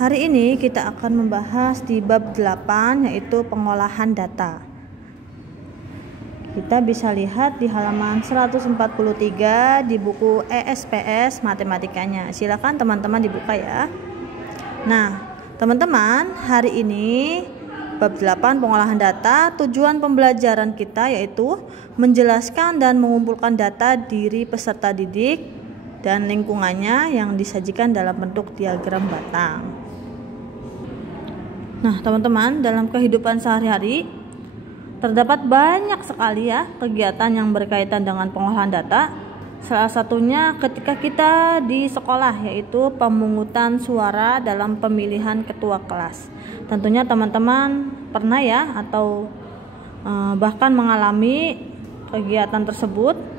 Hari ini kita akan membahas di bab 8, yaitu pengolahan data. Kita bisa lihat di halaman 143 di buku ESPS matematikanya. Silakan teman-teman dibuka ya. Nah, teman-teman, hari ini bab 8 pengolahan data, tujuan pembelajaran kita yaitu menjelaskan dan mengumpulkan data diri peserta didik dan lingkungannya yang disajikan dalam bentuk diagram batang. Nah, teman-teman, dalam kehidupan sehari-hari terdapat banyak sekali ya kegiatan yang berkaitan dengan pengolahan data. Salah satunya ketika kita di sekolah, yaitu pemungutan suara dalam pemilihan ketua kelas. Tentunya teman-teman pernah ya atau bahkan mengalami kegiatan tersebut.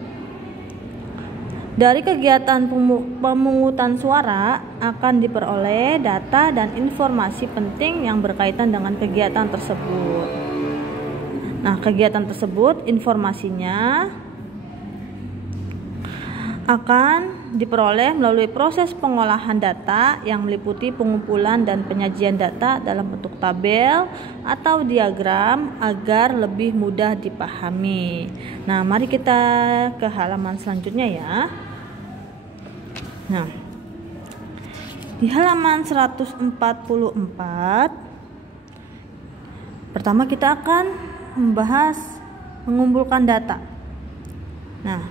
Dari kegiatan pemungutan suara akan diperoleh data dan informasi penting yang berkaitan dengan kegiatan tersebut. Nah, kegiatan tersebut informasinya akan diperoleh melalui proses pengolahan data yang meliputi pengumpulan dan penyajian data dalam bentuk tabel atau diagram agar lebih mudah dipahami. Nah, mari kita ke halaman selanjutnya ya. Nah, di halaman 144 pertama kita akan membahas mengumpulkan data. Nah,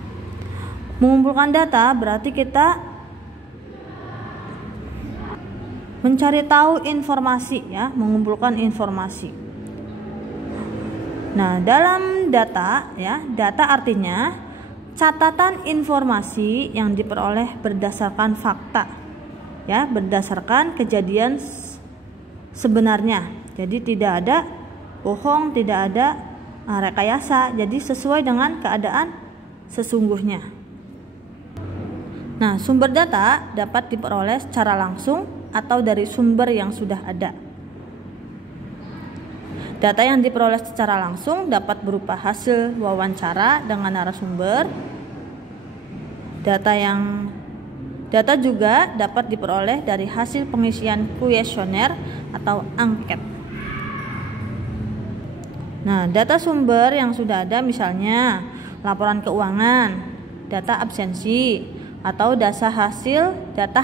mengumpulkan data berarti kita mencari tahu informasi ya, mengumpulkan informasi. Nah, dalam data ya, data artinya catatan informasi yang diperoleh berdasarkan fakta ya, berdasarkan kejadian sebenarnya. Jadi tidak ada bohong, tidak ada rekayasa, jadi sesuai dengan keadaan sesungguhnya. Nah, sumber data dapat diperoleh secara langsung atau dari sumber yang sudah ada. Data yang diperoleh secara langsung dapat berupa hasil wawancara dengan narasumber. Data juga dapat diperoleh dari hasil pengisian kuesioner atau angket. Nah, data sumber yang sudah ada misalnya laporan keuangan, data absensi, atau data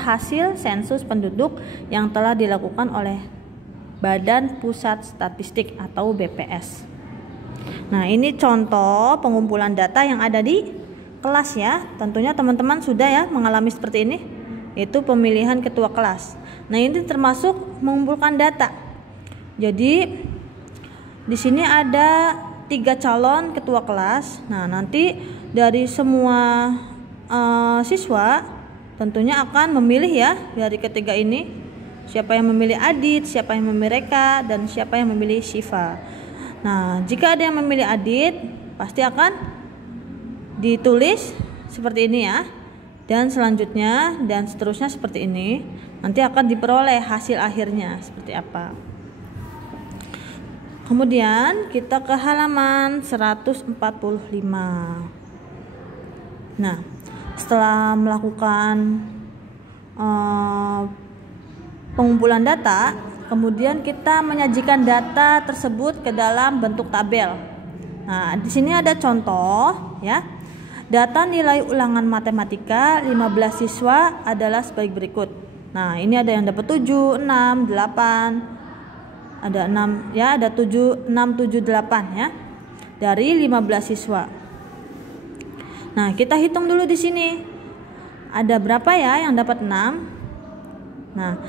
hasil sensus penduduk yang telah dilakukan oleh Badan Pusat Statistik atau BPS. Nah, ini contoh pengumpulan data yang ada di kelas ya. Tentunya teman-teman sudah ya mengalami seperti ini, yaitu pemilihan ketua kelas. Nah, ini termasuk mengumpulkan data. Jadi di sini ada 3 calon ketua kelas. Nah, nanti dari semua siswa tentunya akan memilih ya dari ketiga ini, siapa yang memilih Adit, siapa yang memilih Reka, dan siapa yang memilih Syifa. Nah, jika ada yang memilih Adit pasti akan ditulis seperti ini ya, dan selanjutnya dan seterusnya seperti ini. Nanti akan diperoleh hasil akhirnya seperti apa. Kemudian kita ke halaman 145. Nah, setelah melakukan pengumpulan data, kemudian kita menyajikan data tersebut ke dalam bentuk tabel. Nah, di sini ada contoh ya. Data nilai ulangan matematika 15 siswa adalah sebagai berikut. Nah, ini ada yang dapat 7, 6, 8. Ada 6 ya, ada 7, 6, 7, 8 ya. Dari 15 siswa. Nah, kita hitung dulu di sini. Ada berapa ya yang dapat 6? Nah,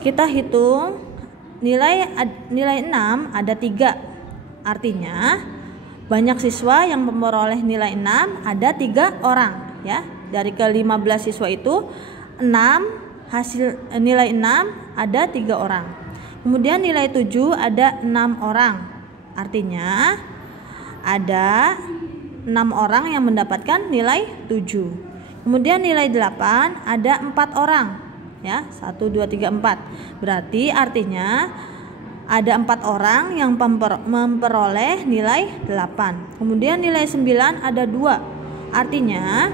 kita hitung nilai 6 ada 3. Artinya banyak siswa yang memperoleh nilai 6 ada 3 orang ya. Dari ke 15 siswa itu 6 hasil nilai 6 ada 3 orang. Kemudian nilai 7 ada 6 orang. Artinya ada 6 orang yang mendapatkan nilai 7. Kemudian nilai 8 ada 4 orang ya, 1, 2, 3, 4. Berarti artinya ada 4 orang yang memperoleh nilai 8. Kemudian nilai 9 ada 2. Artinya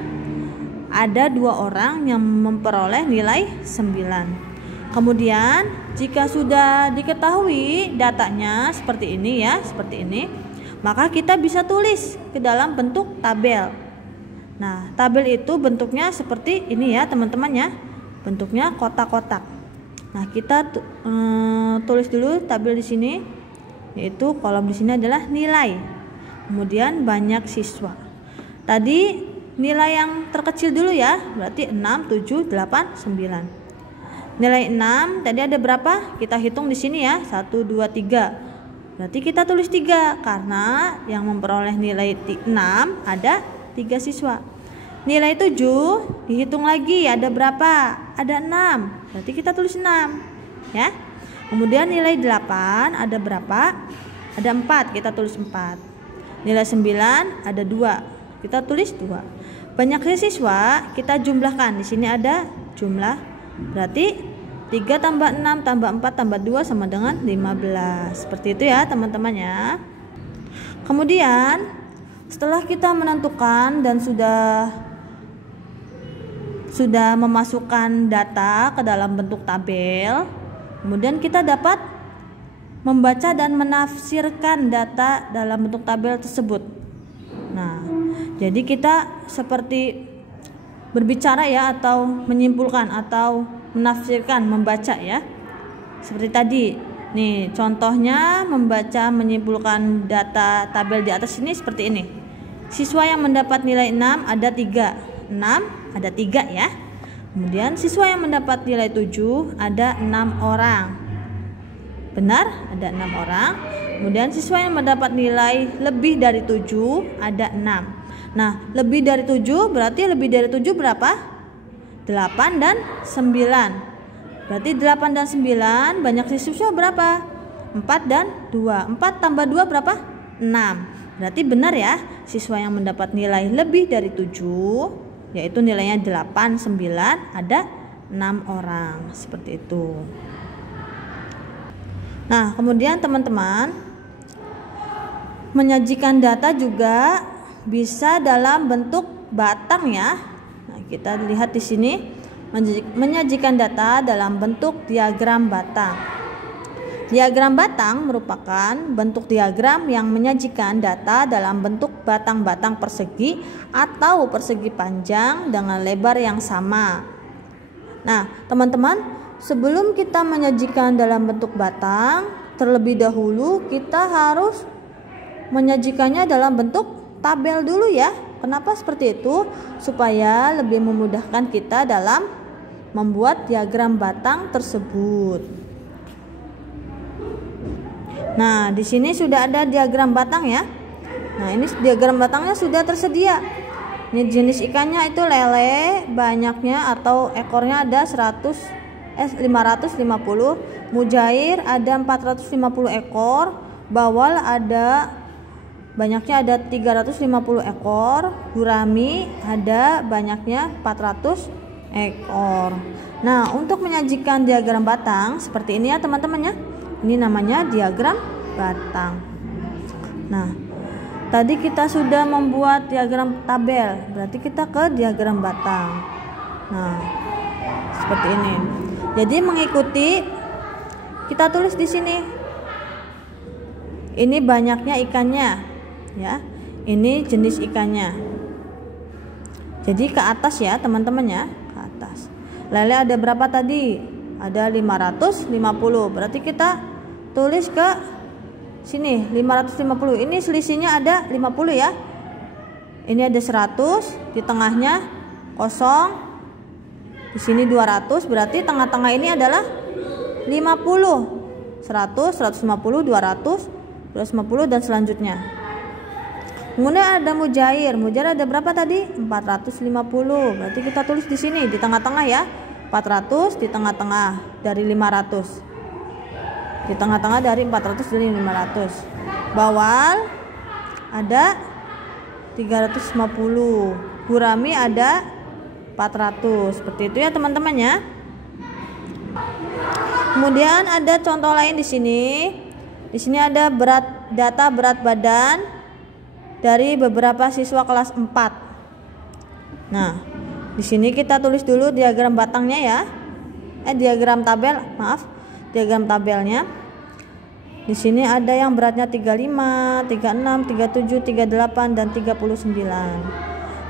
ada 2 orang yang memperoleh nilai 9. Kemudian jika sudah diketahui datanya seperti ini ya, seperti ini, maka kita bisa tulis ke dalam bentuk tabel. Nah, tabel itu bentuknya seperti ini ya teman-teman ya, bentuknya kotak-kotak. Nah, kita tulis dulu tabel di sini, yaitu kolom di sini adalah nilai. Kemudian banyak siswa. Tadi nilai yang terkecil dulu ya, berarti 6, 7, 8, 9. Nilai 6 tadi ada berapa? Kita hitung di sini ya, 1, 2, 3. Berarti kita tulis 3 karena yang memperoleh nilai 6 ada 3 siswa. Nilai 7 dihitung lagi ada berapa? Ada 6. Berarti kita tulis 6 ya. Kemudian nilai 8 ada berapa? Ada 4, kita tulis 4. Nilai 9 ada 2. Kita tulis 2. Banyaknya siswa kita jumlahkan. Di sini ada jumlah. Berarti 3 tambah 6 tambah 4 tambah 2 sama dengan 15. Seperti itu ya teman-teman ya. Kemudian setelah kita menentukan dan sudah memasukkan data ke dalam bentuk tabel, kemudian kita dapat membaca dan menafsirkan data dalam bentuk tabel tersebut. Nah, jadi kita seperti berbicara ya, atau menyimpulkan atau menafsirkan, membaca ya. Seperti tadi. Nih, contohnya membaca menyimpulkan data tabel di atas ini seperti ini. Siswa yang mendapat nilai 6 ada 3. 6 ada 3 ya. Kemudian siswa yang mendapat nilai 7 ada 6 orang. Benar? Ada 6 orang. Kemudian siswa yang mendapat nilai lebih dari 7 ada 6. Nah, lebih dari 7 berarti lebih dari 7 berapa? 8 dan 9. Berarti 8 dan 9 banyak siswa berapa? 4 dan 2. 4 tambah 2 berapa? 6. Berarti benar ya, siswa yang mendapat nilai lebih dari 7, yaitu nilainya 8, 9, ada 6 orang. Seperti itu. Nah, kemudian teman-teman, menyajikan data juga bisa dalam bentuk batang ya. Nah, kita lihat di sini menyajikan data dalam bentuk diagram batang. Diagram batang merupakan bentuk diagram yang menyajikan data dalam bentuk batang-batang persegi atau persegi panjang dengan lebar yang sama. Nah, teman-teman, sebelum kita menyajikan dalam bentuk batang, terlebih dahulu kita harus menyajikannya dalam bentuk tabel dulu ya. Kenapa seperti itu? Supaya lebih memudahkan kita dalam membuat diagram batang tersebut. Nah, di sini sudah ada diagram batang ya. Nah, ini diagram batangnya sudah tersedia. Ini jenis ikannya itu lele, banyaknya atau ekornya ada 550, mujair ada 450 ekor, bawal ada banyaknya ada 350 ekor, gurami ada banyaknya 400 ekor. Nah, untuk menyajikan diagram batang seperti ini ya teman-teman ya. Ini namanya diagram batang. Nah, tadi kita sudah membuat diagram tabel, berarti kita ke diagram batang. Nah, seperti ini. Jadi mengikuti, kita tulis di sini. Ini banyaknya ikannya. Ya, ini jenis ikannya. Jadi ke atas ya teman-teman ya, ke atas. Lele ada berapa tadi? Ada 550. Berarti kita tulis ke sini 550. Ini selisihnya ada 50 ya. Ini ada 100, di tengahnya kosong. Di sini 200, berarti tengah-tengah ini adalah 50. 100, 150, 200, 250 dan selanjutnya. Kemudian ada mujair. Mujair ada berapa tadi? 450. Berarti kita tulis di sini di tengah-tengah ya. 400 di tengah-tengah dari 500. Di tengah-tengah dari 400 dari 500. Bawal ada 350. Gurami ada 400. Seperti itu ya teman-teman ya. Kemudian ada contoh lain di sini. Di sini ada data berat badan dari beberapa siswa kelas 4. Nah, di sini kita tulis dulu diagram batangnya ya. diagram tabel, maaf, diagram tabelnya. Di sini ada yang beratnya 35, 36, 37, 38 dan 39.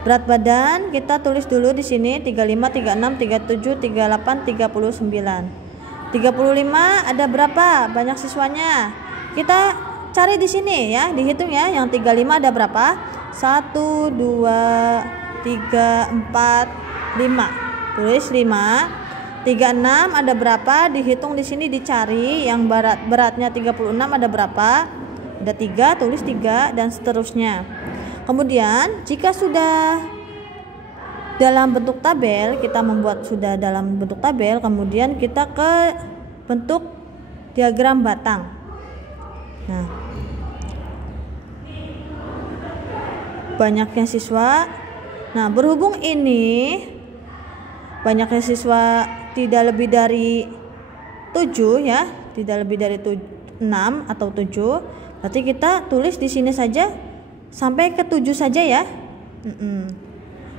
Berat badan kita tulis dulu di sini 35, 36, 37, 38, 39. 35 ada berapa banyak siswanya? Kita cari di sini ya, dihitung ya. Yang 35 ada berapa? 1, 2, 3, 4, 5. Tulis 5. 36 ada berapa? Dihitung di sini, dicari. Yang beratnya 36 ada berapa? Ada 3, tulis 3 dan seterusnya. Kemudian jika sudah dalam bentuk tabel, kita membuat sudah dalam bentuk tabel, kemudian kita ke bentuk diagram batang. Nah, banyaknya siswa. Nah, berhubung ini banyaknya siswa tidak lebih dari 7 ya, tidak lebih dari 6 atau 7, berarti kita tulis di sini saja sampai ke 7 saja ya.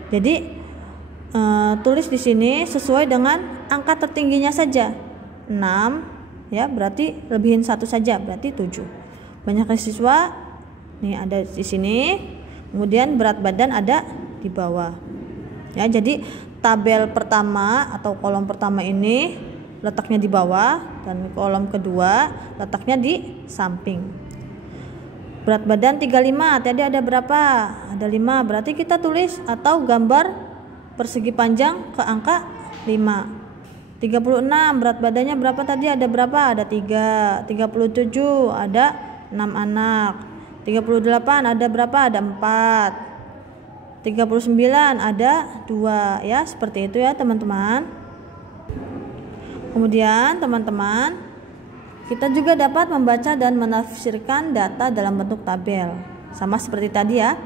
Jadi tulis di sini sesuai dengan angka tertingginya saja. 6 ya, berarti lebihin 1 saja, berarti 7. Banyaknya siswa nih ada di sini. Kemudian berat badan ada di bawah. Ya, jadi tabel pertama atau kolom pertama ini letaknya di bawah dan kolom kedua letaknya di samping. Berat badan 35, tadi ada berapa? Ada 5, berarti kita tulis atau gambar persegi panjang ke angka 5. 36, berat badannya berapa tadi? Ada berapa? Ada 3. 37, ada 6 anak. 38 ada berapa? Ada 4. 39 ada 2 ya, seperti itu ya teman-teman. Kemudian teman-teman, kita juga dapat membaca dan menafsirkan data dalam bentuk tabel. Sama seperti tadi ya.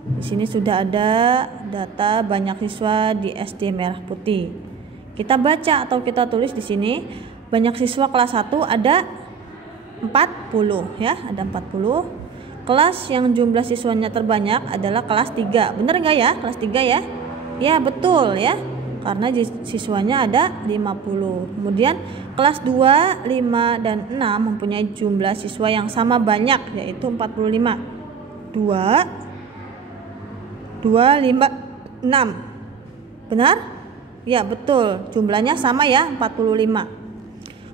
Di sini sudah ada data banyak siswa di SD Merah Putih. Kita baca atau kita tulis di sini banyak siswa kelas 1 ada 40 ya, ada 40. Kelas yang jumlah siswanya terbanyak adalah kelas 3. Benar enggak ya? Kelas 3 ya? Ya, betul ya. Karena siswanya ada 50. Kemudian kelas 2, 5 dan 6 mempunyai jumlah siswa yang sama banyak, yaitu 45. 2 5 6. Benar? Ya, betul. Jumlahnya sama ya, 45.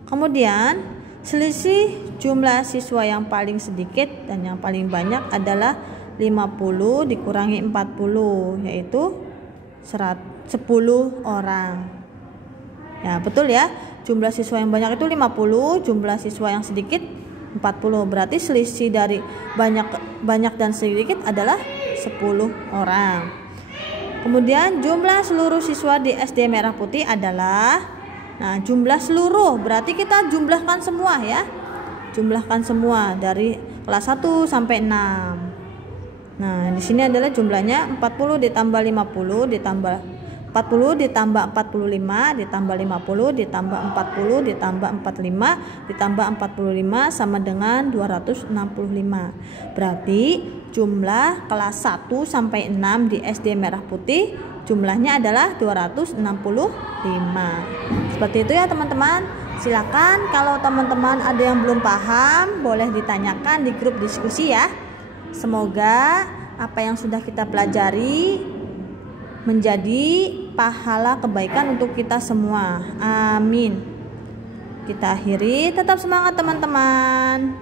Kemudian selisih jumlah siswa yang paling sedikit dan yang paling banyak adalah 50 dikurangi 40, yaitu 10 orang. Ya, betul ya. Jumlah siswa yang banyak itu 50, jumlah siswa yang sedikit 40. Berarti selisih dari banyak dan sedikit adalah 10 orang. Kemudian jumlah seluruh siswa di SD Merah Putih adalah, nah, jumlah seluruh berarti kita jumlahkan semua ya. Jumlahkan semua dari kelas 1 sampai 6. Nah, di sini adalah jumlahnya 40 ditambah 50 ditambah 40 ditambah 45 ditambah 50 ditambah 40 ditambah 45 ditambah 45 sama dengan 265. Berarti jumlah kelas 1 sampai 6 di SD Merah Putih jumlahnya adalah 265. Seperti itu ya teman-teman. Silakan kalau teman-teman ada yang belum paham boleh ditanyakan di grup diskusi ya. Semoga apa yang sudah kita pelajari menjadi pahala kebaikan untuk kita semua. Amin. Kita akhiri, tetap semangat teman-teman.